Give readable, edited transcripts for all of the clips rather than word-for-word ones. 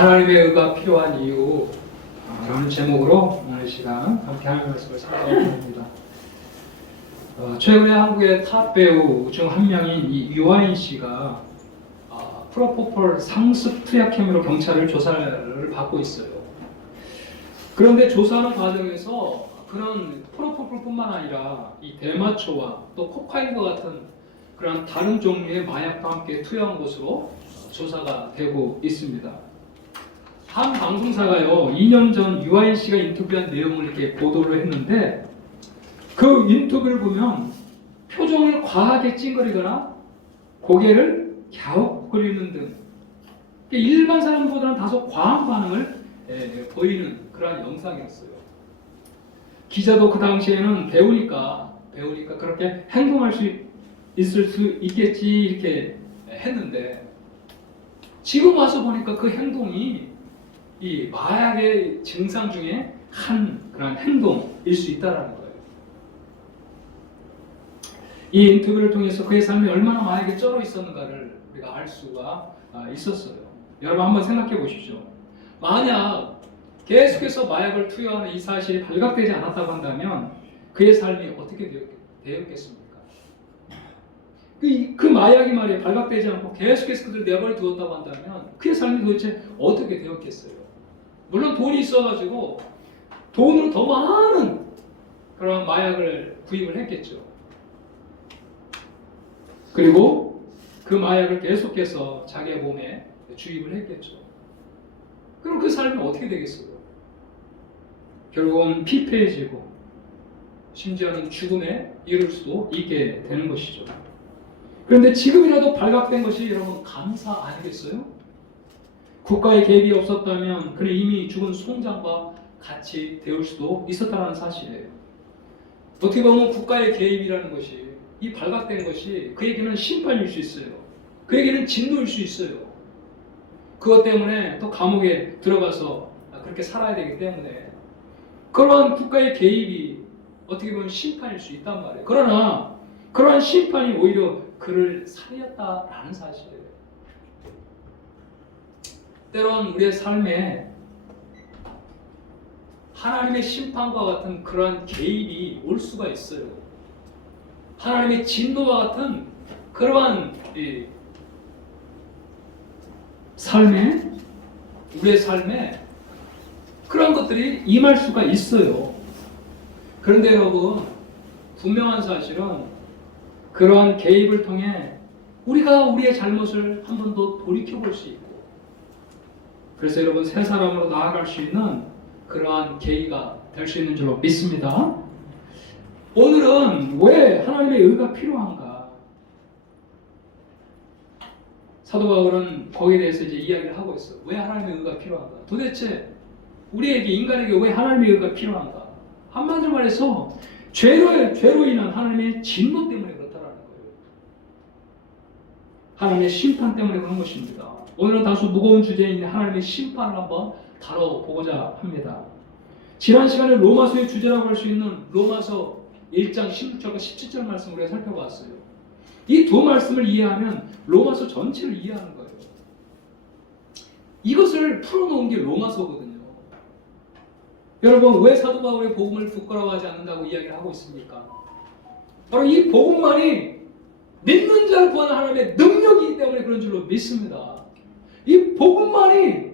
하나님의 의가 필요한 이유 라는 제목으로 오늘 시간 함께 하나님의 말씀을 살펴보려 합니다. 최근에 한국의 탑 배우 중 한 명인 이 유아인 씨가 프로포폴 상습 투약 혐의로 경찰을 조사를 받고 있어요. 그런데 조사하는 과정에서 그런 프로포폴뿐만 아니라 이 대마초와 또 코카인과 같은 그런 다른 종류의 마약과 함께 투여한 것으로 조사가 되고 있습니다. 한 방송사가요, 2년 전 유아인 씨가 인터뷰한 내용을 이렇게 보도를 했는데 그 인터뷰를 보면 표정을 과하게 찡그리거나 고개를 갸웃거리는 등 일반 사람보다는 다소 과한 반응을 보이는 그런 영상이었어요. 기자도 그 당시에는 배우니까 그렇게 행동할 수 있을 수 있겠지 이렇게 했는데 지금 와서 보니까 그 행동이 이 마약의 증상 중에 한 그런 행동일 수 있다라는 거예요. 이 인터뷰를 통해서 그의 삶이 얼마나 마약에 쩔어 있었는가를 우리가 알 수가 있었어요. 여러분 한번 생각해 보십시오. 만약 계속해서 마약을 투여하는 이 사실이 발각되지 않았다고 한다면 그의 삶이 어떻게 되었겠습니까? 그 마약이 말이에요, 발각되지 않고 계속해서 그들을 내버려 두었다고 한다면 그의 삶이 도대체 어떻게 되었겠어요? 물론 돈이 있어가지고 돈으로 더 많은 그런 마약을 구입을 했겠죠. 그리고 그 마약을 계속해서 자기의 몸에 주입을 했겠죠. 그럼 그 삶이 어떻게 되겠어요? 결국은 피폐해지고 심지어는 죽음에 이를 수도 있게 되는 것이죠. 그런데 지금이라도 발각된 것이 여러분 감사 아니겠어요? 국가의 개입이 없었다면 그는 이미 죽은 송장과 같이 되올 수도 있었다는 사실이에요. 어떻게 보면 국가의 개입이라는 것이 이 발각된 것이 그에게는 심판일 수 있어요. 그에게는 진노일 수 있어요. 그것 때문에 또 감옥에 들어가서 그렇게 살아야 되기 때문에 그러한 국가의 개입이 어떻게 보면 심판일 수 있단 말이에요. 그러나 그러한 심판이 오히려 그를 살렸다라는 사실이에요. 때론 우리의 삶에 하나님의 심판과 같은 그러한 개입이 올 수가 있어요. 하나님의 진노와 같은 그러한 우리의 삶에 그런 것들이 임할 수가 있어요. 그런데 여러분, 분명한 사실은 그러한 개입을 통해 우리가 우리의 잘못을 한 번 더 돌이켜볼 수 있고, 그래서 여러분 새 사람으로 나아갈 수 있는 그러한 계기가 될 수 있는 줄로 믿습니다. 오늘은 왜 하나님의 의가 필요한가? 사도 바울은 거기에 대해서 이제 이야기를 하고 있어요. 왜 하나님의 의가 필요한가? 도대체 우리에게 인간에게 왜 하나님의 의가 필요한가? 한마디로 말해서 죄로 인한 하나님의 진노 때문에 그렇다라는 거예요. 하나님의 심판 때문에 그런 것입니다. 오늘은 다소 무거운 주제인 하나님의 심판을 한번 다뤄보고자 합니다. 지난 시간에 로마서의 주제라고 할 수 있는 로마서 1장 16절과 17절 말씀을 우리가 살펴봤어요. 이 두 말씀을 이해하면 로마서 전체를 이해하는 거예요. 이것을 풀어놓은 게 로마서거든요. 여러분 왜 사도 바울의 복음을 부끄러워하지 않는다고 이야기를 하고 있습니까? 바로 이 복음만이 믿는 자를 구하는 하나님의 능력이기 때문에 그런 줄로 믿습니다. 이 복음만이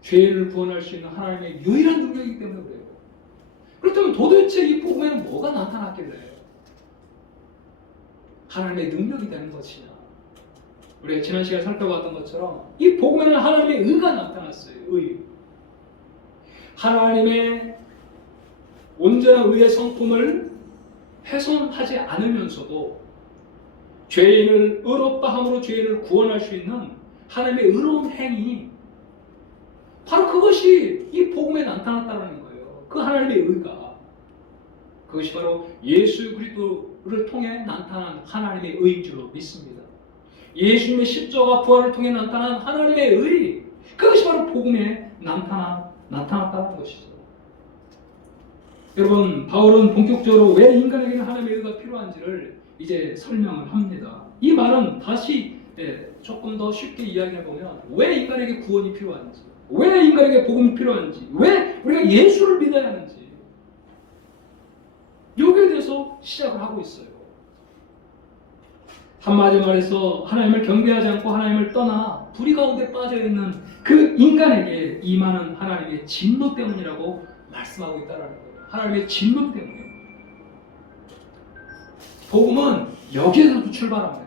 죄를 구원할 수 있는 하나님의 유일한 능력이기 때문에 그래요. 그렇다면 도대체 이 복음에는 뭐가 나타났길래 하나님의 능력이 되는 것이냐? 우리가 지난 시간에 살펴봤던 것처럼 이 복음에는 하나님의 의가 나타났어요. 의. 하나님의 온전한 의의 성품을 훼손하지 않으면서도 죄인을 의롭다 함으로 죄인을 구원할 수 있는 하나님의 의로운 행위, 바로 그것이 이 복음에 나타났다는 거예요. 그 하나님의 의가, 그것이 바로 예수 그리스도를 통해 나타난 하나님의 의인 줄로 믿습니다. 예수님의 십자가 부활을 통해 나타난 하나님의 의, 그것이 바로 복음에 나타났다는 것이죠. 여러분, 바울은 본격적으로 왜 인간에게는 하나님의 의가 필요한지를 이제 설명을 합니다. 이 말은 다시 조금 더 쉽게 이야기해보면 왜 인간에게 구원이 필요한지, 왜 인간에게 복음이 필요한지, 왜 우리가 예수를 믿어야 하는지 여기에 대해서 시작을 하고 있어요. 한마디 말해서 하나님을 경배하지 않고 하나님을 떠나 불의 가운데 빠져있는 그 인간에게 임하는 하나님의 진노 때문이라고 말씀하고 있다는 거예요. 하나님의 진노 때문이에요. 복음은 여기에서도 출발합니다.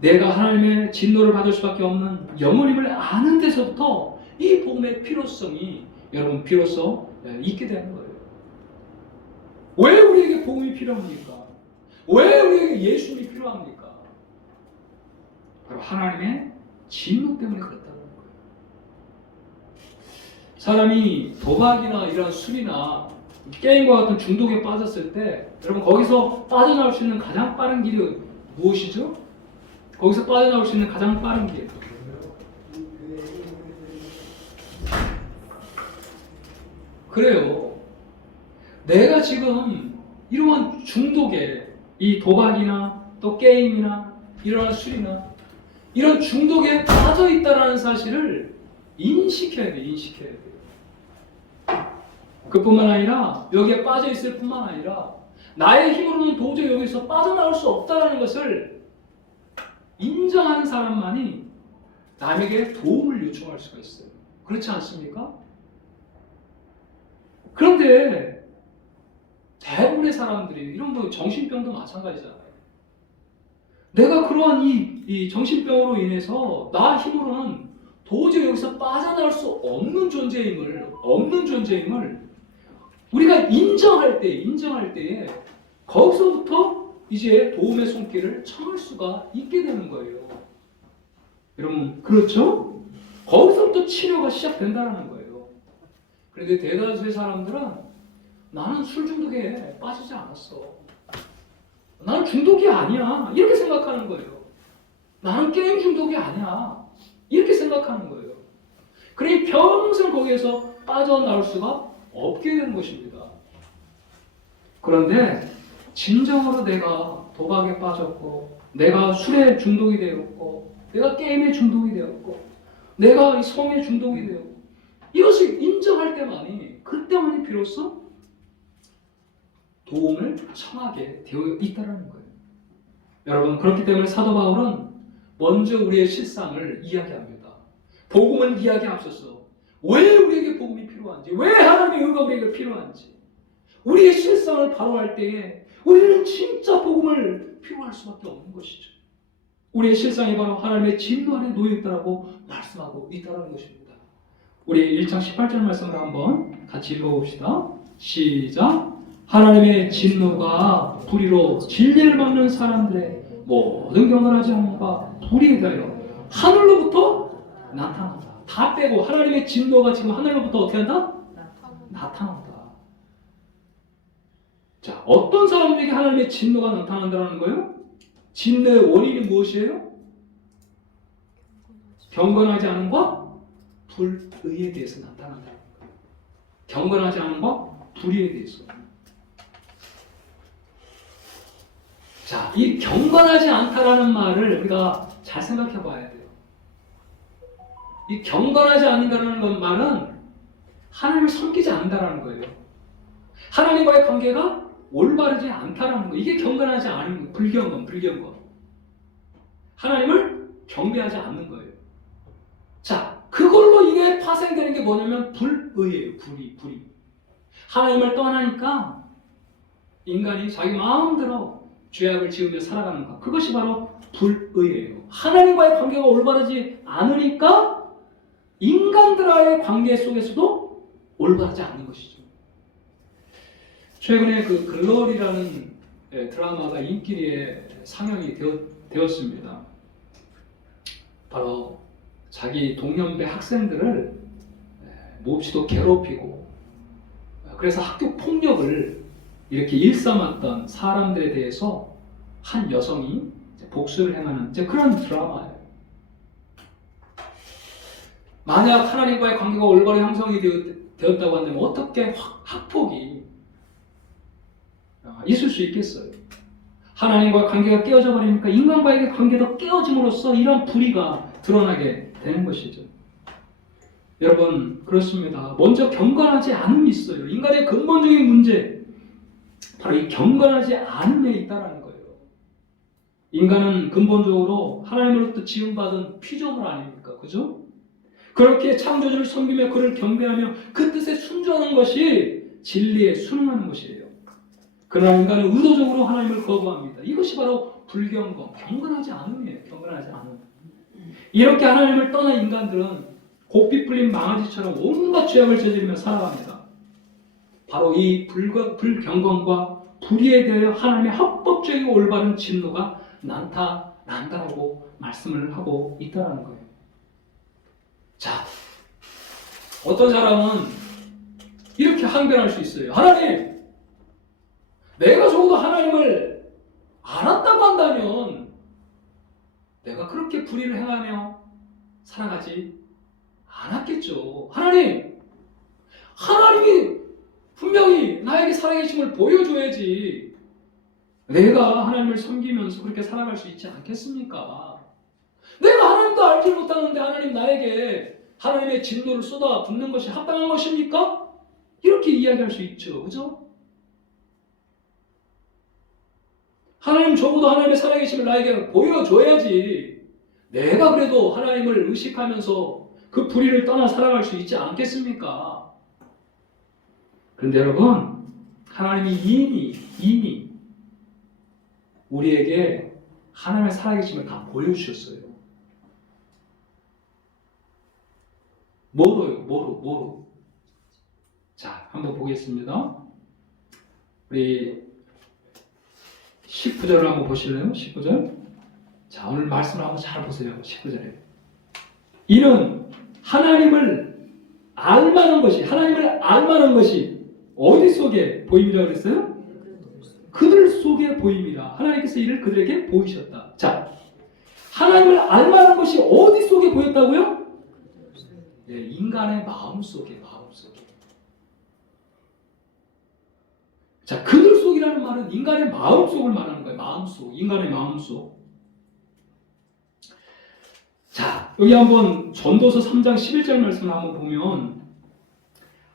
내가 하나님의 진노를 받을 수밖에 없는 영혼임을 아는 데서부터 이 복음의 필요성이 여러분 비로소 있게 되는 거예요. 왜 우리에게 복음이 필요합니까? 왜 우리에게 예수님이 필요합니까? 바로 하나님의 진노 때문에 그렇다는 거예요. 사람이 도박이나 이런 술이나 게임과 같은 중독에 빠졌을 때 여러분 거기서 빠져나올 수 있는 가장 빠른 길이 무엇이죠? 거기서 빠져나올 수 있는 가장 빠른 길. 그래요. 내가 지금 이러한 중독에 이 도박이나 또 게임이나 이러한 술이나 이런 중독에 빠져 있다라는 사실을 인식해야 돼. 인식해야 돼. 그뿐만 아니라 여기에 빠져 있을 뿐만 아니라 나의 힘으로는 도저히 여기서 빠져나올 수 없다라는 것을 인정하는 사람만이 남에게 도움을 요청할 수가 있어요. 그렇지 않습니까? 그런데 대부분의 사람들이 이런 뭐 정신병도 마찬가지잖아요. 내가 그러한 이 정신병으로 인해서 나 힘으로는 도저히 여기서 빠져나올 수 없는 존재임을 우리가 인정할 때에 거기서부터 이제 도움의 손길을 청할 수가 있게 되는 거예요. 여러분 그렇죠? 거기서부터 치료가 시작된다는 거예요. 그런데 대다수의 사람들은 나는 술 중독에 빠지지 않았어. 나는 중독이 아니야. 이렇게 생각하는 거예요. 나는 게임 중독이 아니야. 이렇게 생각하는 거예요. 그러니 평생 거기에서 빠져나올 수가 없게 되는 것입니다. 그런데 진정으로 내가 도박에 빠졌고 내가 술에 중독이 되었고 내가 게임에 중독이 되었고 내가 성에 중독이 되었고 이것을 인정할 때만이 그때만이 비로소 도움을 청하게 되어 있다는 거예요. 여러분 그렇기 때문에 사도 바울은 먼저 우리의 실상을 이야기합니다. 복음을 이야기 앞서서 왜 우리에게 복음이 필요한지, 왜 하나님의 의가 우리에게 필요한지, 우리의 실상을 바로할 때에 우리는 진짜 복음을 필요할 수밖에 없는 것이죠. 우리의 실상이 바로 하나님의 진노 안에 놓여 있다고 말씀하고 있다는 것입니다. 우리 1장 18절 말씀을 한번 같이 읽어봅시다. 시작. 하나님의 진노가 불의로 진리를 막는 사람들의 모든 경건하지 않음과 불의에 대하여 하늘로부터 나타난다. 다 빼고 하나님의 진노가 지금 하늘로부터 어떻게 한다? 나타난다. 자, 어떤 사람들에게 하나님의 진노가 나타난다는 거예요? 진노의 원인이 무엇이에요? 경건하지 않음과 불의에 대해서 나타난다는 거예요. 경건하지 않음과 불의에 대해서. 자, 이 경건하지 않다라는 말을 우리가 잘 생각해 봐야 돼요. 이 경건하지 않는다는 말은 하나님을 섬기지 않는다는 거예요. 하나님과의 관계가 올바르지 않다라는 거예요. 이게 경건하지 않은 거예요. 불경건. 하나님을 경배하지 않는 거예요. 자, 그걸로 이게 파생되는 게 뭐냐면 불의예요. 불의. 하나님을 떠나니까 인간이 자기 마음대로 죄악을 지으며 살아가는 것. 그것이 바로 불의예요. 하나님과의 관계가 올바르지 않으니까 인간들과의 관계 속에서도 올바르지 않는 것이죠. 최근에 그 글로리라는 드라마가 인기리에 상영이 되었습니다. 바로 자기 동년배 학생들을 몹시도 괴롭히고 그래서 학교 폭력을 이렇게 일삼았던 사람들에 대해서 한 여성이 복수를 행하는 그런 드라마예요. 만약 하나님과의 관계가 올바로 형성이 되었다고 한다면 어떻게 학폭이 있을 수 있겠어요? 하나님과 관계가 깨어져 버리니까 인간과의 관계도 깨어짐으로써 이런 불의가 드러나게 되는 것이죠. 여러분, 그렇습니다. 먼저 경건하지 않음이 있어요. 인간의 근본적인 문제, 바로 이 경건하지 않음에 있다는 거예요. 인간은 근본적으로 하나님으로부터 지음받은 피조물 아닙니까? 그죠? 그렇게 창조주를 섬기며 그를 경배하며 그 뜻에 순종하는 것이 진리에 순응하는 것이에요. 그러나 인간은 의도적으로 하나님을 거부합니다. 이것이 바로 불경건, 경건하지 않음이에요. 경건하지 않음. 이렇게 하나님을 떠난 인간들은 고삐 풀린 망아지처럼 온갖 죄악을 저지르며 살아갑니다. 바로 이 불경건과 불의에 대하여 하나님의 합법적이고 올바른 진노가 난다라고 말씀을 하고 있다는 거예요. 자, 어떤 사람은 이렇게 항변할 수 있어요. 하나님, 내가 적어도 하나님을 알았다고 한다면 내가 그렇게 불의를 행하며 살아가지 않았겠죠. 하나님이 분명히 나에게 살아계심을 보여줘야지 내가 하나님을 섬기면서 그렇게 살아갈 수 있지 않겠습니까? 내가 하나님도 알지 못하는데 하나님 나에게 하나님의 진노를 쏟아 붓는 것이 합당한 것입니까? 이렇게 이야기할 수 있죠. 그죠? 하나님 적어도 하나님의 살아계심을 나에게 보여줘야지 내가 그래도 하나님을 의식하면서 그 불의를 떠나 살아갈 수 있지 않겠습니까? 그런데 여러분, 하나님이 이미 우리에게 하나님의 살아계심을 다 보여주셨어요. 뭐로? 자, 한번 보겠습니다. 우리 19절을 한번 보실래요? 19절. 자, 오늘 말씀을 한번 잘 보세요. 19절에. 이는 하나님을 알만한 것이 어디 속에 보임이라고 그랬어요? 그들 속에 보임이라. 하나님께서 이를 그들에게 보이셨다. 자, 하나님을 알만한 것이 어디 속에 보였다고요? 네, 인간의 마음 속에. 자, 그들 속이라는 말은 인간의 마음 속을 말하는 거예요. 인간의 마음 속. 자, 여기 한번 전도서 3장 11절 말씀을 한번 보면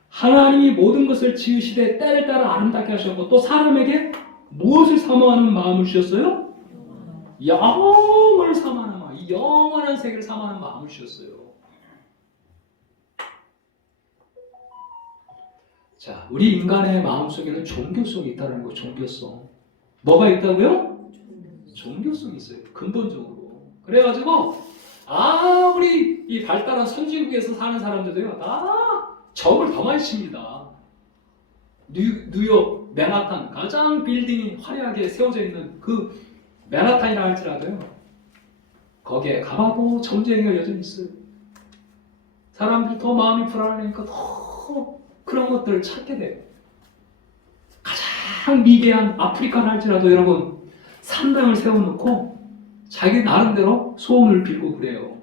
하나님이 모든 것을 지으시되 때를 따라 아름답게 하셨고 또 사람에게 무엇을 사모하는 마음을 주셨어요? 영을 사모하는 마음, 이 영원한 세계를 사모하는 마음을 주셨어요. 자, 우리 인간의 마음속에는 종교성이 있다는 거예요. 종교성. 뭐가 있다고요? 종교성이 있어요. 근본적으로. 그래가지고 아무리 이 발달한 선진국에서 사는 사람들도요, 다 점을 더 많이 칩니다. 뉴욕 맨하탄 가장 빌딩이 화려하게 세워져 있는 그 맨하탄이라 할지라도요, 거기에 가봐도 점쟁이가 여전히 있어요. 사람들이 더 마음이 불안하니까 더 그런 것들을 찾게 돼요. 가장 미개한 아프리카를 할지라도 여러분 산당을 세워놓고 자기 나름대로 소원을 빌고 그래요.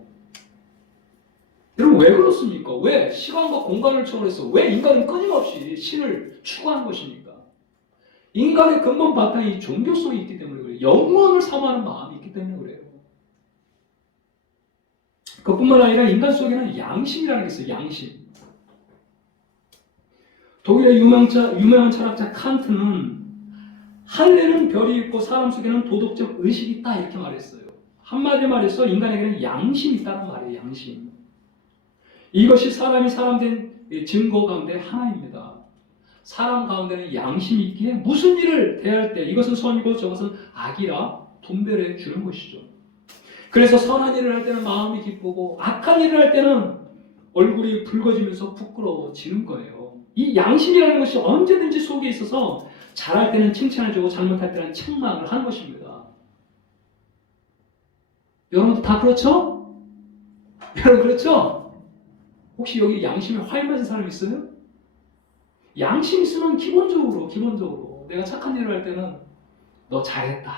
여러분 왜 그렇습니까? 왜 시간과 공간을 초월해서 왜 인간은 끊임없이 신을 추구하는 것입니까? 인간의 근본 바탕이 종교성이 있기 때문에 그래요. 영원을 사모하는 마음이 있기 때문에 그래요. 그뿐만 아니라 인간 속에는 양심이라는 게 있어요. 양심. 독일의 유명한 철학자 칸트는 하늘에는 별이 있고 사람 속에는 도덕적 의식이 있다 이렇게 말했어요. 한마디로 말해서 인간에게는 양심이 있다는 말이에요. 양심. 이것이 사람이 사람 된 증거 가운데 하나입니다. 사람 가운데는 양심이 있기에 무슨 일을 대할 때 이것은 선이고 저것은 악이라 분별해 주는 것이죠. 그래서 선한 일을 할 때는 마음이 기쁘고 악한 일을 할 때는 얼굴이 붉어지면서 부끄러워지는 거예요. 이 양심이라는 것이 언제든지 속에 있어서 잘할 때는 칭찬해주고 잘못할 때는 책망을 하는 것입니다. 여러분도 다 그렇죠? 여러분 그렇죠? 혹시 여기 양심에 화를 맞은 사람 있어요? 양심 있으면 기본적으로 내가 착한 일을 할 때는 너 잘했다.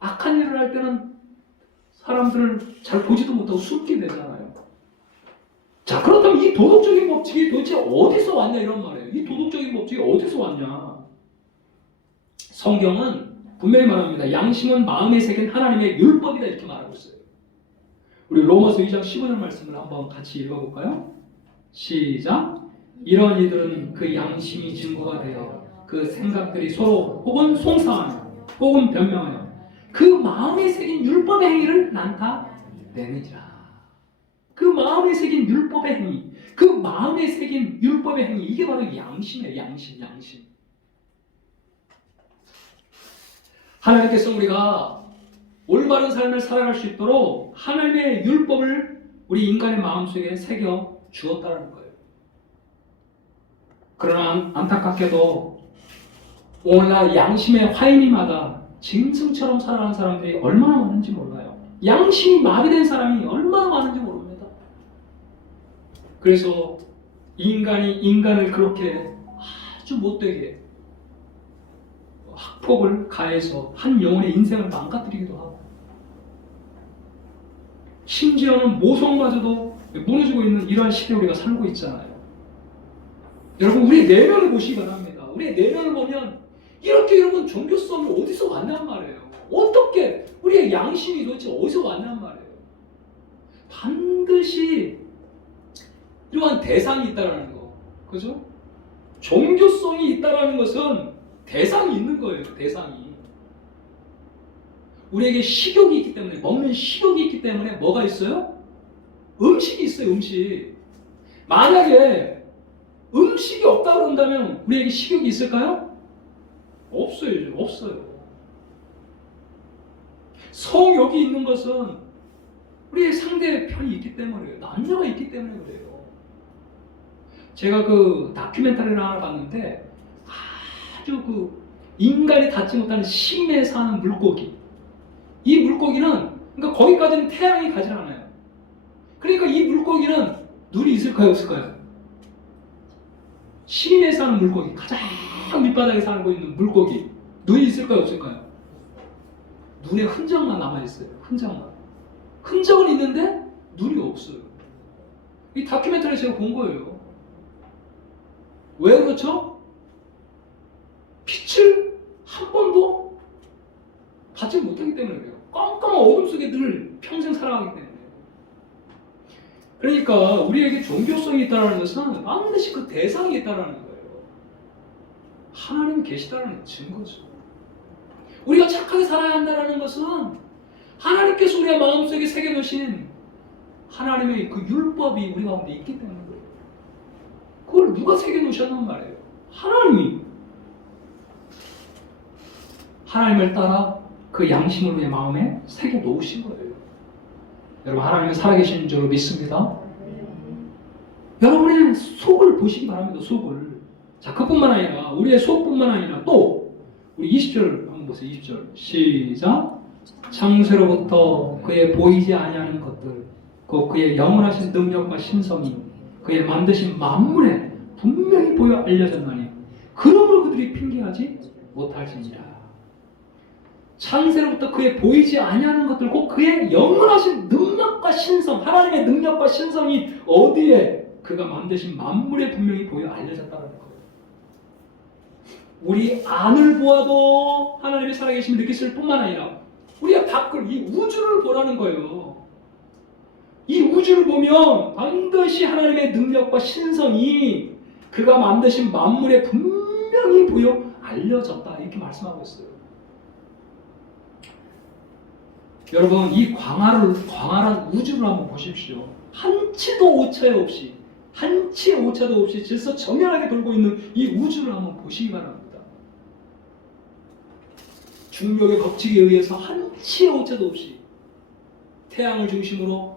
악한 일을 할 때는 사람들을 잘 보지도 못하고 숨게 되잖아요. 자, 그렇다면 이 도덕적인 법칙이 도대체 어디서 왔냐 이런 말이에요. 이 도덕적인 법칙이 어디서 왔냐? 성경은 분명히 말합니다. 양심은 마음에 새긴 하나님의 율법이다 이렇게 말하고 있어요. 우리 로마서 2장 15절 말씀을 한번 같이 읽어볼까요? 시작. 이런 이들은 그 양심이 증거가 되어 그 생각들이 서로 혹은 송사하며 혹은 변명하며 그 마음에 새긴 율법의 행위를 나타내느니라. 그 마음에 새긴 율법의 행위, 그 마음에 새긴 율법의 행위, 이게 바로 양심이에요. 양심. 하나님께서 우리가 올바른 삶을 살아갈 수 있도록 하나님의 율법을 우리 인간의 마음속에 새겨 주었다는 거예요. 그러나 안타깝게도 오늘날 양심의 화인이마다 짐승처럼 살아가는 사람들이 얼마나 많은지 몰라요. 양심이 마비된 사람이 얼마나 많은지 모릅니다. 그래서 인간이 인간을 그렇게 아주 못되게 학폭을 가해서 한 영혼의 인생을 망가뜨리기도 하고, 심지어는 모성마저도 무너지고 있는 이러한 시대에 우리가 살고 있잖아요. 여러분, 우리의 내면을 보시기 바랍니다. 우리의 내면을 보면 이렇게 여러분 종교성이 어디서 왔냔 말이에요. 어떻게 우리의 양심이 도대체 어디서 왔냔 말이에요. 반드시 이러한 대상이 있다라는 거, 그죠? 종교성이 있다라는 것은 대상이 있는 거예요. 대상이. 우리에게 식욕이 있기 때문에, 먹는 식욕이 있기 때문에 뭐가 있어요? 음식이 있어요. 음식. 만약에 음식이 없다 그런다면 우리에게 식욕이 있을까요? 없어요. 없어요. 성욕이 있는 것은 우리의 상대편이 있기 때문이에요. 남녀가 있기 때문에 그래요. 제가 그 다큐멘터리를 하나 봤는데 아주 그 인간이 닿지 못하는 심해 사는 물고기. 이 물고기는, 그러니까 거기까지는 태양이 가지 않아요. 그러니까 이 물고기는 눈이 있을까요? 없을까요? 심해 사는 물고기, 가장 밑바닥에 살고 있는 물고기, 눈이 있을까요? 없을까요? 눈에 흔적만 남아있어요. 흔적은 있는데 눈이 없어요. 이 다큐멘터리 제가 본 거예요. 왜 그렇죠? 빛을 한 번도 받지 못하기 때문에 그래요. 깜깜한 어둠 속에 늘 평생 살아가기 때문에. 그러니까 우리에게 종교성이 있다는 것은 반드시 그 대상이 있다는 거예요. 하나님이 계시다는 증거죠. 우리가 착하게 살아야 한다는 것은 하나님께서 우리의 마음속에 새겨놓으신 하나님의 그 율법이 우리 가운데 있기 때문에 그래요. 그걸 누가 새겨놓으셨단 말이에요? 하나님이. 하나님을 따라 그 양심을 우리의 마음에 새겨놓으신 거예요. 여러분, 하나님은 살아계신 줄 믿습니다. 여러분의 속을 보시기 바랍니다. 속을. 자, 그뿐만 아니라 우리의 속뿐만 아니라 또 우리 20절 한번 보세요. 20절 시작. 창세로부터 그의 보이지 아니하는 것들, 곧 그의 영원하신 능력과 신성이 그의 만드신 만물에 분명히 보여 알려졌나니 그러므로 그들이 핑계하지 못할지니라. 창세로부터 그의 보이지 아니하는 것들, 곧 그의 영원하신 능력과 신성, 하나님의 능력과 신성이 어디에 그가 만드신 만물에 분명히 보여 알려졌다는 거예요. 우리 안을 보아도 하나님의 살아계심을 느낄 뿐만 아니라 우리가 밖을, 이 우주를 보라는 거예요. 이 우주를 보면 반드시 하나님의 능력과 신성이 그가 만드신 만물에 분명히 보여 알려졌다 이렇게 말씀하고 있어요. 여러분, 이 광활한 우주를 한번 보십시오. 한치도 오차도 없이, 한치의 오차도 없이 질서정연하게 돌고 있는 이 우주를 한번 보시기 바랍니다. 중력의 법칙에 의해서 한치의 오차도 없이 태양을 중심으로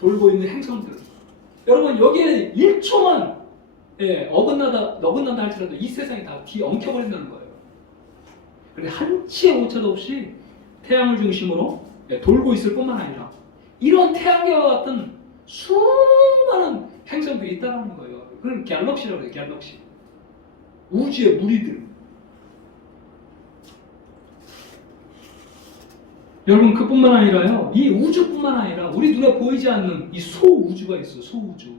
돌고 있는 행성들. 여러분, 여기에 1초만 어긋난다 할지라도 이 세상이 다 뒤엉켜버린다는 거예요. 그런데 한치의 오차도 없이 태양을 중심으로 돌고 있을 뿐만 아니라 이런 태양계와 같은 수많은 행성들이 있다는 거예요. 그걸 갤럭시라고 해요. 갤럭시. 우주의 무리들. 여러분, 그뿐만 아니라요, 이 우주뿐만 아니라 우리 눈에 보이지 않는 이 소우주가 있어요. 소우주.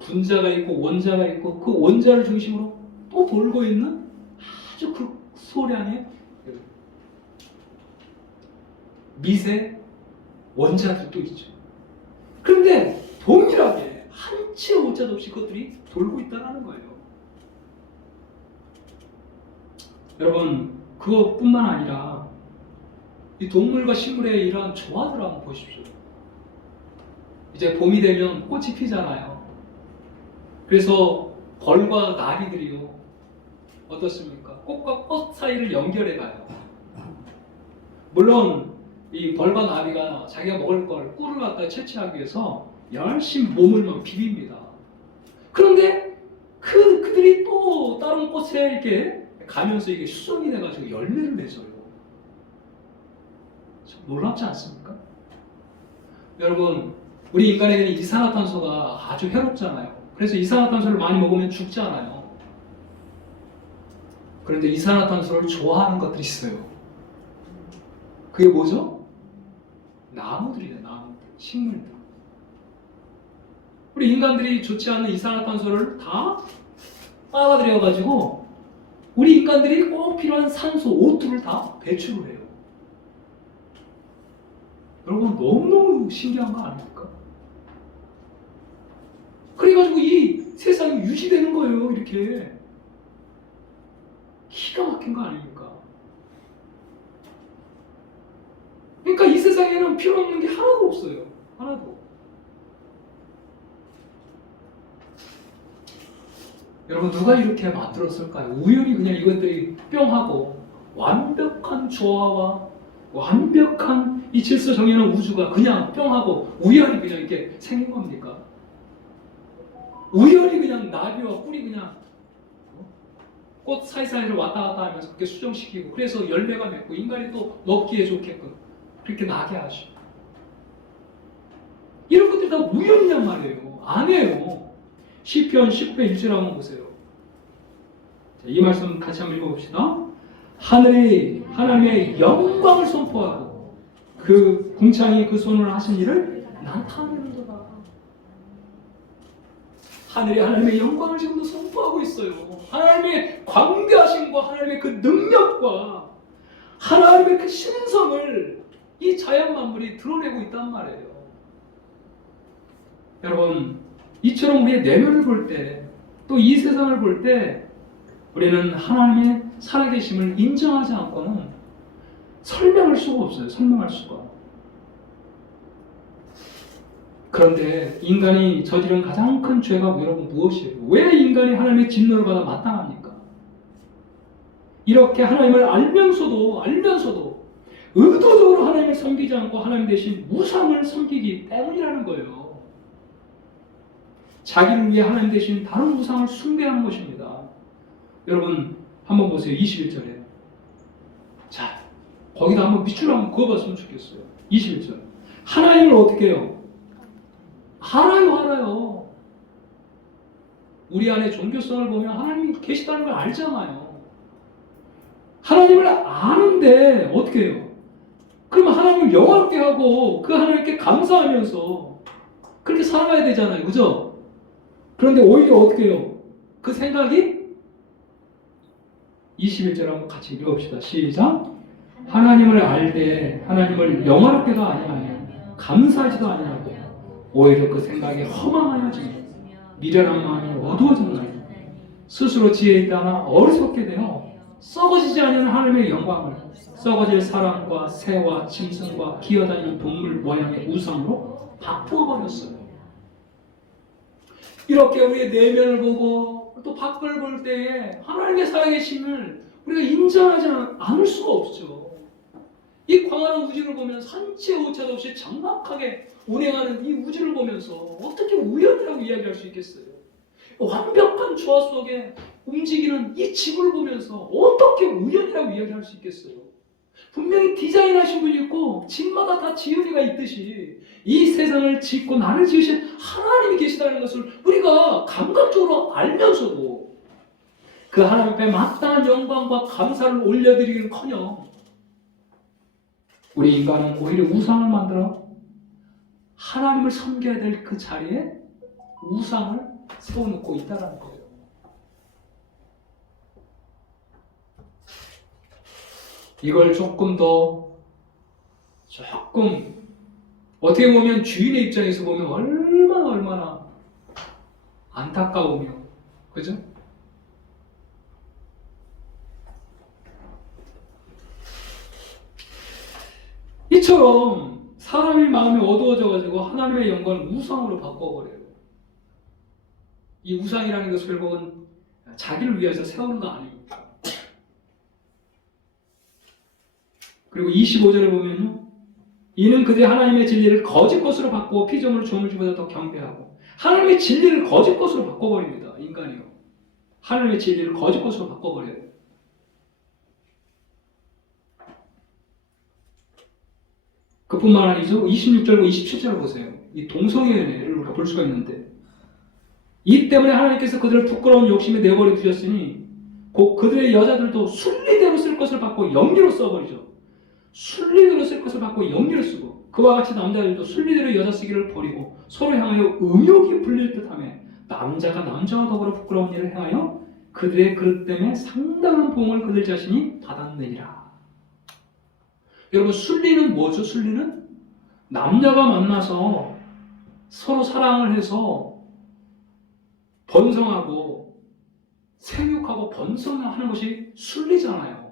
분자가 있고 원자가 있고 그 원자를 중심으로 또 돌고 있는 아주 극소량의 미세 원자들도 있죠. 그런데 동일하게 한 치의 오차도 없이 그것들이 돌고 있다는 거예요. 여러분, 그것뿐만 아니라 이 동물과 식물의 이러한 조화를 한번 보십시오. 이제 봄이 되면 꽃이 피잖아요. 그래서 벌과 나비들이요, 어떻습니까? 꽃과 꽃 사이를 연결해 가요. 물론 이 벌과 나비가 자기가 먹을 걸 꿀을 갖다 채취하기 위해서 열심히 몸을 막 비빕니다. 그런데 그들이 또 다른 꽃에 이렇게 가면서 이게 수정이 돼가지고 열매를 맺어요. 놀랍지 않습니까? 여러분, 우리 인간에게는 이산화탄소가 아주 해롭잖아요. 그래서 이산화탄소를 많이 먹으면 죽잖아요. 그런데 이산화탄소를 좋아하는 것들이 있어요. 그게 뭐죠? 나무들이에요. 나무들, 식물들. 우리 인간들이 좋지 않은 이산화탄소를 다 빨아들여가지고 우리 인간들이 꼭 필요한 산소, O2를 다 배출을 해요. 여러분, 너무너무 신기한 거 아닙니까? 그래가지고 이 세상이 유지되는 거예요. 이렇게 기가 막힌 거 아닙니까? 그러니까 이 세상에는 필요 없는 게 하나도 없어요. 하나도. 여러분, 누가 이렇게 만들었을까요? 우연히 그냥 이것들이 뿅하고 완벽한 조화와 완벽한 이 질서 정연한 우주가 그냥 뿅하고 우연히 그냥 이렇게 생긴 겁니까? 우연히 그냥 나비와 꿀이 그냥 꽃 사이사이를 왔다 갔다 하면서 그렇게 수정시키고 그래서 열매가 맺고 인간이 또 먹기에 좋게끔 그렇게 나게 하시고 이런 것들이 다 우연이란 말이에요. 아니에요. 시편 10편 1절 한번 보세요. 자, 이 말씀 같이 한번 읽어봅시다. 하늘이 하나님의 영광을 선포하고 그 궁창이 그 손으로 하신 일을 나타내는도다. 하늘이 하나님의 영광을 지금도 선포하고 있어요. 하나님의 광대하심과 하나님의 그 능력과 하나님의 그 신성을 이 자연 만물이 드러내고 있단 말이에요. 여러분, 이처럼 우리의 내면을 볼 때, 또 이 세상을 볼 때 우리는 하나님의 살아계심을 인정하지 않고는 설명할 수가 없어요. 설명할 수가. 그런데 인간이 저지른 가장 큰 죄가 여러분 무엇이에요? 왜 인간이 하나님의 진노를 받아 마땅합니까? 이렇게 하나님을 알면서도 의도적으로 하나님을 섬기지 않고 하나님 대신 우상을 섬기기 때문이라는 거예요. 자기를 위해 하나님 대신 다른 우상을 숭배하는 것입니다. 여러분 한번 보세요. 21절에. 자, 거기다 한번 밑줄 한번 그어봤으면 좋겠어요. 21절. 하나님을 어떻게 해요? 알아요. 우리 안에 종교성을 보면 하나님이 계시다는 걸 알잖아요. 하나님을 아는데 어떻게 해요? 그러면 하나님을 영화롭게 하고 그 하나님께 감사하면서 그렇게 살아가야 되잖아요. 그죠? 그런데 오히려 어떻게 해요? 그 생각이 21절 한번 같이 읽어봅시다. 시작. 하나님을 알되 하나님을 영화롭게도 아니하며 감사하지도 아니하고 오히려 그 생각이 허망하여지며 미련한 마음이 어두워졌나니 스스로 지혜 있다나 어리석게 되어 썩어지지 않는 하나님의 영광을 썩어질 사람과 새와 짐승과 기어다니는 동물 모양의 우상으로 바꾸어 버렸어요. 이렇게 우리의 내면을 보고 또 밖을 볼 때에 하나님의 살아계심을 우리가 인정하지 않을 수가 없죠. 이 광활한 우주를 보면서 한치의 오차도 없이 정확하게 운행하는 이 우주를 보면서 어떻게 우연이라고 이야기할 수 있겠어요? 완벽한 조화 속에 움직이는 이 지구를 보면서 어떻게 우연이라고 이야기할 수 있겠어요? 분명히 디자인하신 분이 있고 집마다 다 지은이가 있듯이 이 세상을 짓고 나를 지으신 하나님이 계시다는 것을 우리가 감각적으로 알면서도 그 하나님 앞에 마땅한 영광과 감사를 올려드리기는커녕 우리 인간은 오히려 우상을 만들어 하나님을 섬겨야 될 그 자리에 우상을 세워놓고 있다는 거예요. 이걸 조금 어떻게 보면 주인의 입장에서 보면 얼마나 안타까우며, 그죠? 이처럼 사람의 마음이 어두워져가지고 하나님의 영광을 우상으로 바꿔버려요. 이 우상이라는 것은 결국은 자기를 위해서 세우는 거 아닙니까? 그리고 25절에 보면요, 이는 그들이 하나님의 진리를 거짓 것으로 바꾸어 피조물 조물주보다 더 경배하고, 하나님의 진리를 거짓 것으로 바꿔버립니다. 인간이요. 하나님의 진리를 거짓 것으로 바꿔버려요. 그뿐만 아니죠. 26절과 27절을 보세요. 이 동성애를 우리가 볼 수가 있는데, 이 때문에 하나님께서 그들을 부끄러운 욕심에 내버려 두셨으니 곧 그들의 여자들도 순리대로 쓸 것을 받고 영리로 써버리죠. 순리대로 쓸 것을 받고 영리로 쓰고, 그와 같이 남자들도 순리대로 여자 쓰기를 버리고 서로 향하여 음욕이 불릴 듯하며 남자가 남자와 더불어 부끄러운 일을 행하여 그들의 그릇 때문에 상당한 보응을 그들 자신이 받았느니라. 여러분, 순리는 뭐죠? 순리는 남녀가 만나서 서로 사랑을 해서 번성하고 생육하고 번성하는 것이 순리잖아요.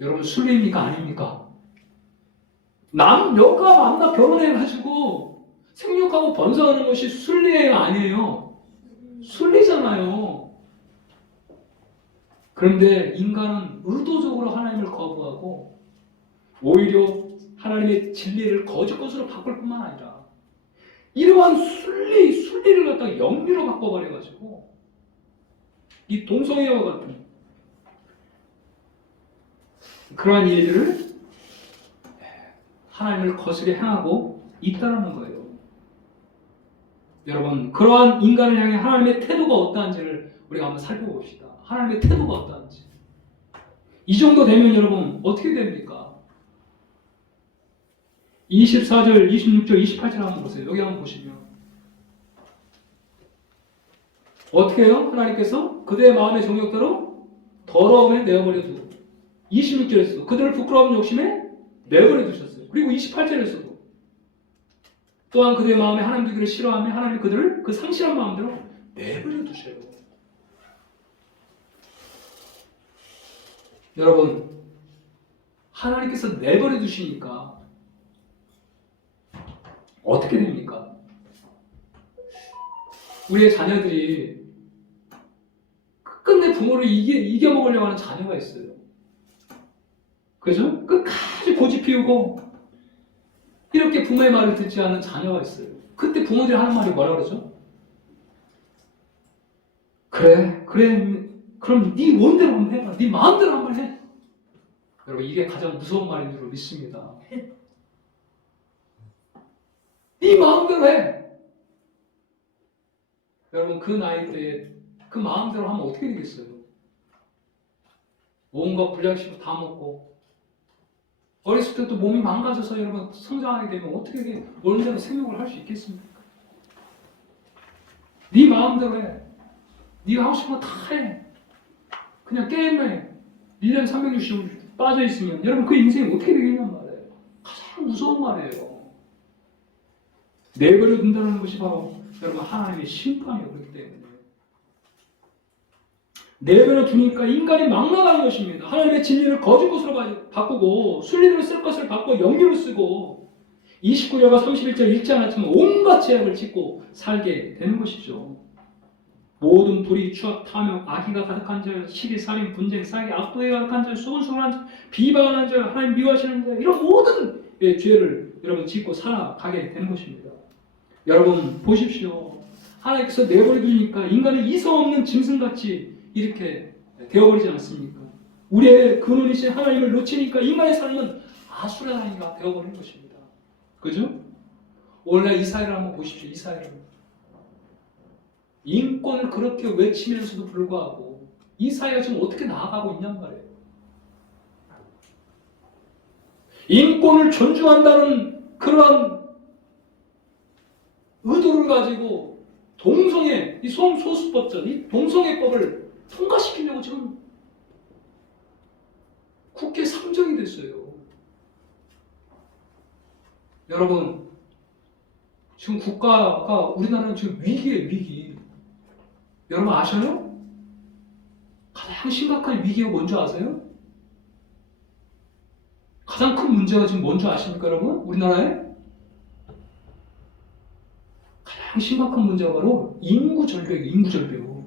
여러분, 순리입니까? 아닙니까? 남녀가 만나 결혼해가지고 생육하고 번성하는 것이 순리예요? 아니에요? 순리잖아요. 그런데 인간은 의도적으로 하나님을 거부하고 오히려 하나님의 진리를 거짓 것으로 바꿀 뿐만 아니라 이러한 순리를 갖다가 영리로 바꿔버려가지고 이 동성애와 같은 그러한 일들을 하나님을 거스려 행하고 있다는 거예요. 여러분, 그러한 인간을 향해 하나님의 태도가 어떠한지를 우리가 한번 살펴봅시다. 하나님의 태도가 어떠한지. 이 정도 되면 여러분 어떻게 됩니까? 24절, 26절, 28절 한번 보세요. 여기 한번 보시면 어떻게 해요? 하나님께서 그들의 마음의 정욕대로 더러움에 내어버려 두고, 26절에서도 그들을 부끄러운 욕심에 내버려 두셨어요. 그리고 28절에서도 또한 그들의 마음에 하나님 되기를 싫어하며 하나님 그들을 그 상실한 마음대로 내버려 두셔요. 여러분, 하나님께서 내버려 두시니까 어떻게 됩니까? 우리의 자녀들이 끝내 부모를 이겨먹으려고 하는 자녀가 있어요. 그죠? 끝까지 고집 피우고 이렇게 부모의 말을 듣지 않는 자녀가 있어요. 그때 부모들이 하는 말이 뭐라 그러죠? 그래, 그럼 네 원대로 한번 해봐. 네 마음대로 한번 해. 여러분, 이게 가장 무서운 말인 줄 믿습니다. 네 마음대로 해. 여러분, 그 나이 때에 그 마음대로 하면 어떻게 되겠어요? 온갖 불량식도 다 먹고 어렸을 때도 몸이 망가져서 여러분 성장하게 되면 어떻게 원대로 생육을 할 수 있겠습니까? 네 마음대로 해. 네가 하고 싶은 거 다 해. 그냥 게임에 1년 365일 빠져 있으면 여러분 그 인생이 어떻게 되겠냔 말이에요. 가장 무서운 말이에요. 내버려 둔다는 것이 바로 여러분 하나님의 심판이에요. 그렇기 때문에 내버려 두니까 인간이 막 나가는 것입니다. 하나님의 진리를 거짓 것으로 바꾸고 순리대로 쓸 것을 바꾸고 영리로 쓰고 29절과 31절 읽지 않았지만 온갖 죄악을 짓고 살게 되는 것이죠. 모든 불의, 추악, 탐욕, 악의가 가득한 자, 시기, 살인, 분쟁, 사기, 악도에 가득한 자, 수근수근한 자, 비방하는 자, 하나님 미워하시는 자, 이런 모든 죄를 여러분 짓고 살아가게 되는 것입니다. 여러분 보십시오. 하나님께서 내버려 두니까 인간은 이성 없는 짐승같이 이렇게 되어버리지 않습니까? 우리의 근원이신 하나님을 놓치니까 인간의 삶은 아수라장이가 되어버리는 것입니다. 그죠? 오늘날 이스라엘을 한번 보십시오. 이스라엘을. 인권을 그렇게 외치면서도 불구하고 이스라엘이 지금 어떻게 나아가고 있냔 말이에요. 인권을 존중한다는 그러한 의도를 가지고 동성애, 이 성소수법전, 이 동성애법을 통과시키려고 지금 국회 상정이 됐어요. 여러분, 지금 국가가 우리나라는 지금 위기예요, 위기. 여러분 아셔요? 가장 심각한 위기가 뭔지 아세요? 가장 큰 문제가 지금 뭔지 아십니까, 여러분? 우리나라에? 가장 심각한 문제가 바로 인구 절벽이에요, 인구 절벽.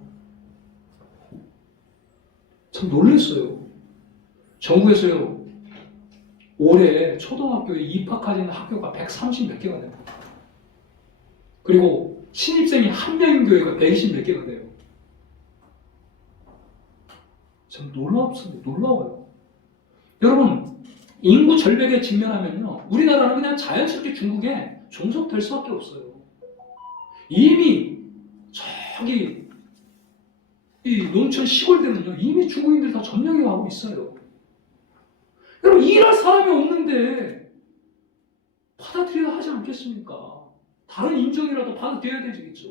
참 놀랐어요. 전국에서요, 올해 초등학교에 입학하는 학교가 130 몇 개가 돼요. 그리고 신입생이 한 명인 교회가 120 몇 개가 돼요. 참 놀랍습니다. 놀라워요. 여러분, 인구 절벽에 직면하면요, 우리나라는 그냥 자연스럽게 중국에 종속될 수밖에 없어요. 이미 저기 이 농촌 시골들은요, 이미 중국인들이 다 점령해 가고 있어요. 여러분, 일할 사람이 없는데 받아들여야 하지 않겠습니까? 다른 인종이라도 받아들여야 되겠죠.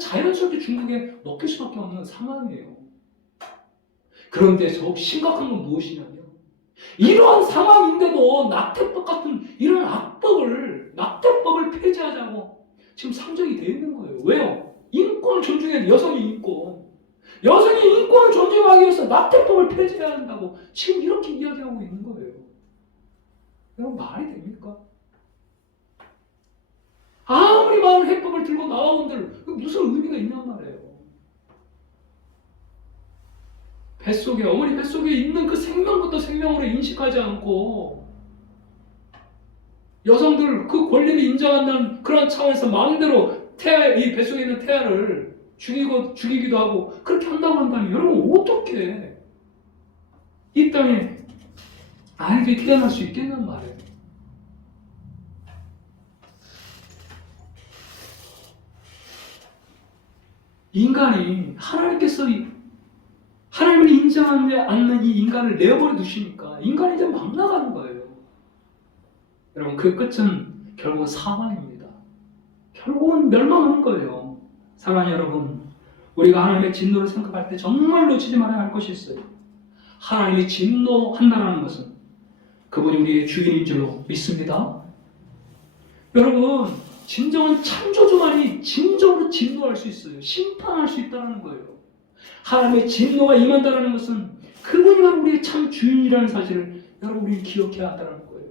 자연스럽게 중국에 먹힐 수밖에 없는 상황이에요. 그런데 더욱 심각한 건 무엇이냐면, 이러한 상황인데도 낙태법 같은 이런 낙태법을 폐지하자고 지금 상정이 되어 있는 거예요. 왜요? 인권을 존중해야 돼. 여성의 인권. 여성의 인권을 존중하기 위해서 낙태법을 폐지해야 한다고 지금 이렇게 이야기하고 있는 거예요. 여러분, 말이 됩니까? 아무리 많은 해법을 들고 나와온들 무슨 의미가 있냔 말이에요. 뱃속에, 어머니 뱃속에 있는 그 생명부터 생명으로 인식하지 않고 여성들 그 권리를 인정한다는 그런 차원에서 마음대로 이 뱃속에 있는 태아를 죽이기도 하고 그렇게 한다고 한다면, 여러분 어떻게 이 땅에 아이들이 태어날 수 있겠냔 말이에요. 인간이 하나님을 인정하지 않는 이 인간을 내어버려 두시니까 인간이 이제 막 나가는 거예요. 여러분, 그 끝은 결국은 사망입니다. 결국은 멸망하는 거예요. 사랑하는 여러분, 우리가 하나님의 진노를 생각할 때 정말 놓치지 말아야 할 것이 있어요. 하나님이 진노한다는 것은 그분이 우리의 주인인 줄로 믿습니다. 여러분, 진정한 창조주만이 진정으로 진노할 수 있어요. 심판할 수 있다는 거예요. 하나님의 진노가 임한다는 것은 그분이 바로 우리의 참 주인이라는 사실을 여러분, 우리는 기억해야 한다는 거예요.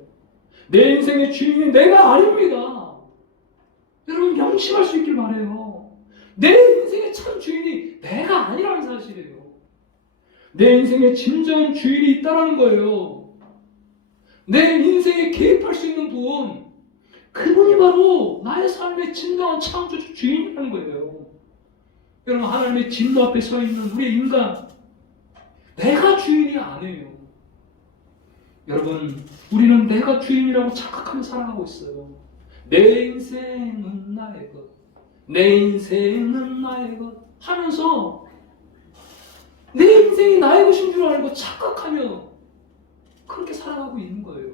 내 인생의 주인이 내가 아닙니다. 여러분, 명심할 수 있길 바라요. 내 인생의 참 주인이 내가 아니라는 사실이에요. 내 인생의 진정한 주인이 있다는 거예요. 내 인생에 개입할 수 있는 분, 그분이 바로 나의 삶의 진정한 창조주 주인이라는 거예요. 여러분, 하나님의 진노 앞에 서 있는 우리 인간, 내가 주인이 아니에요. 여러분, 우리는 내가 주인이라고 착각하며 살아가고 있어요. 내 인생은 나의 것, 내 인생은 나의 것 하면서 내 인생이 나의 것인 줄 알고 착각하며 그렇게 살아가고 있는 거예요.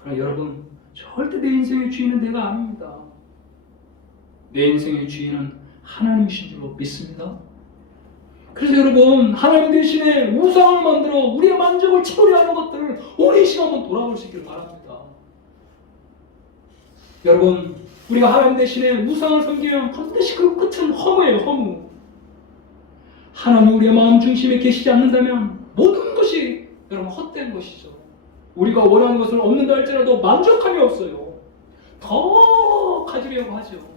그러나 여러분, 절대 내 인생의 주인은 내가 아닙니다. 내 인생의 주인은 하나님이신 줄로 믿습니다. 그래서 여러분, 하나님 대신에 우상을 만들어 우리의 만족을 채우려 하는 것들을 오늘 이 시간 한번 돌아볼 수 있기를 바랍니다. 여러분, 우리가 하나님 대신에 우상을 섬기면 반드시 그 끝은 허무예요, 허무. 하나님 우리의 마음 중심에 계시지 않는다면 모든 것이 여러분 헛된 것이죠. 우리가 원하는 것을 얻는다 할지라도 만족함이 없어요. 더 가지려고 하죠.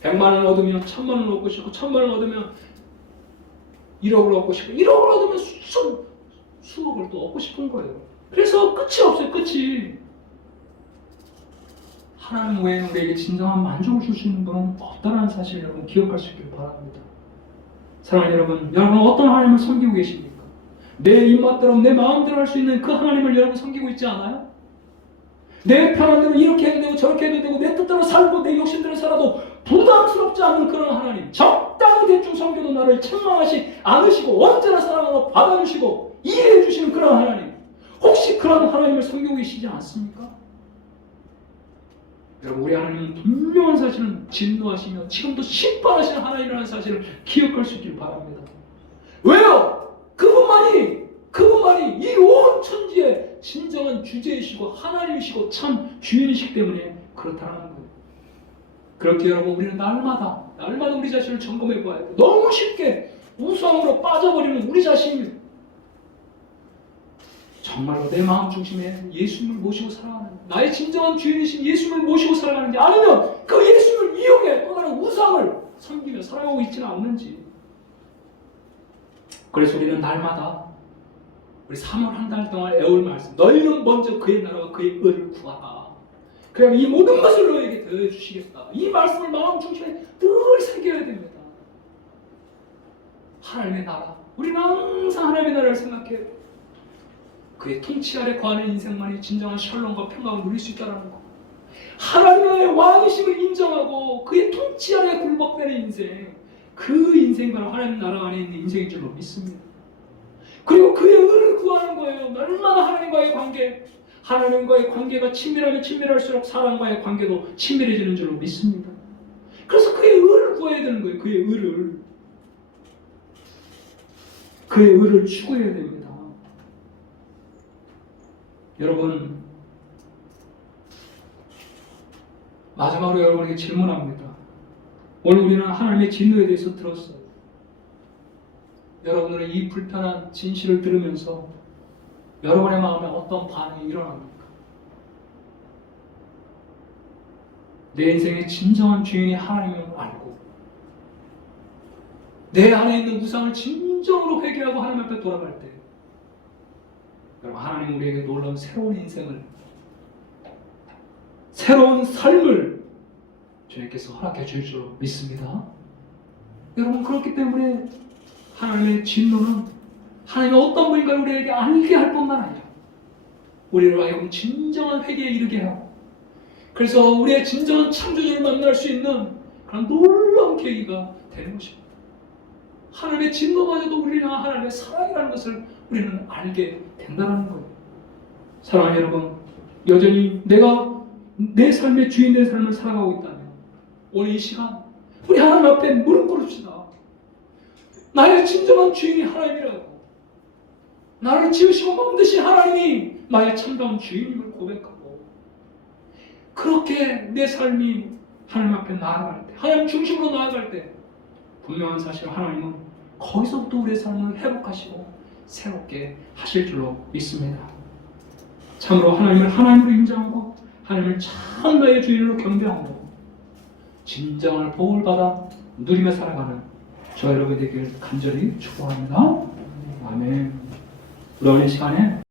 100만 원 얻으면 1000만 원 얻고 싶고, 1000만 원 얻으면 1억을 얻고 싶고, 1억을 얻으면 수억을 또 얻고 싶은 거예요. 그래서 끝이 없어요, 끝이. 하나님 외에 우리에게 진정한 만족을 줄 수 있는 분은 없다는 사실을 여러분 기억할 수 있기를 바랍니다. 사랑하는 여러분, 여러분은 어떤 하나님을 섬기고 계십니까? 내 입맛대로 내 마음대로 할 수 있는 그 하나님을 여러분 섬기고 있지 않아요? 내 편한 대로 이렇게 해도 되고 저렇게 해도 되고 내 뜻대로 살고 내 욕심대로 살아도 부담스럽지 않은 그런 하나님, 적당히 대충 섬겨도 나를 책망하지 않으시고 언제나 사랑하고 받아주시고 이해해 주시는 그런 하나님, 혹시 그런 하나님을 섬기고 계시지 않습니까? 여러분, 우리 하나님은 분명한 사실은 진노하시며 지금도 심판하시는 하나님이라는 사실을 기억할 수 있길 바랍니다. 왜요? 그분만이 이 주제이시고 하나님이시고 참 주인이시기 때문에 그렇다는 거예요. 그렇게 여러분 우리는 날마다 우리 자신을 점검해 봐야 돼요. 너무 쉽게 우상으로 빠져버리는 우리 자신이 정말로 내 마음 중심에 예수님을 모시고 살아가는, 나의 진정한 주인이신 예수님을 모시고 살아가는지, 아니면 그 예수님을 이용해 또 다른 우상을 섬기며 살아가고 있지는 않는지. 그래서 우리는 날마다 우리 3월 한 달 동안 애울 말씀, 너희는 먼저 그의 나라와 그의 의를 구하라. 그럼 이 모든 것을 너에게 더해 주시겠다. 이 말씀을 마음 중심에 늘 새겨야 됩니다. 하나님의 나라, 우리는 항상 하나님의 나라를 생각해요. 그의 통치 아래 거하는 인생만이 진정한 샬롬과 평강을 누릴 수 있다는 것. 하나님의 왕이심을 인정하고 그의 통치 아래 굴복되는 인생, 그 인생이 바로 하나님 나라 안에 있는 인생인 줄로 믿습니다. 그리고 그의 의를 구하는 거예요. 날마다 하나님과의 관계, 하나님과의 관계가 친밀하면 친밀할수록 사람과의 관계도 친밀해지는 줄로 믿습니다. 그래서 그의 의를 구해야 되는 거예요. 그의 의를 추구해야 됩니다. 여러분, 마지막으로 여러분에게 질문합니다. 오늘 우리는 하나님의 진노에 대해서 들었어요. 여러분들은 이 불편한 진실을 들으면서 여러분의 마음에 어떤 반응이 일어납니까? 내 인생의 진정한 주인이 하나님을 알고 내 안에 있는 우상을 진정으로 회개하고 하나님 앞에 돌아갈 때, 여러분, 하나님 우리에게 놀라운 새로운 인생을, 새로운 삶을 주님께서 허락해 주실 줄 믿습니다. 여러분, 그렇기 때문에 하나님의 진노는 하나님의 어떤 분인가를 우리에게 알게 할 뿐만 아니라 우리를 하여금 진정한 회개에 이르게 하고, 그래서 우리의 진정한 창조주를 만날 수 있는 그런 놀라운 계기가 되는 것입니다. 하나님의 진노마저도 우리를 향한 하나님의 사랑이라는 것을 우리는 알게 된다는 거예요. 사랑하는 여러분, 여전히 내가 내 삶의 주인 된 삶을 살아가고 있다면 오늘 이 시간 우리 하나님 앞에 무릎 꿇읍시다. 나의 진정한 주인이 하나님이라고, 나를 지으시고 만드신 하나님이 나의 참다운 주인임을 고백하고, 그렇게 내 삶이 하나님 앞에 나아갈 때, 하나님 중심으로 나아갈 때, 분명한 사실 하나님은 거기서부터 우리의 삶을 회복하시고 새롭게 하실 줄로 믿습니다. 참으로 하나님을 하나님으로 인정하고 하나님을 참 나의 주인으로 경배하고 진정한 복을 받아 누리며 살아가는 저 여러분이 되길 간절히 축복합니다. 아멘. 우리 오늘 시간에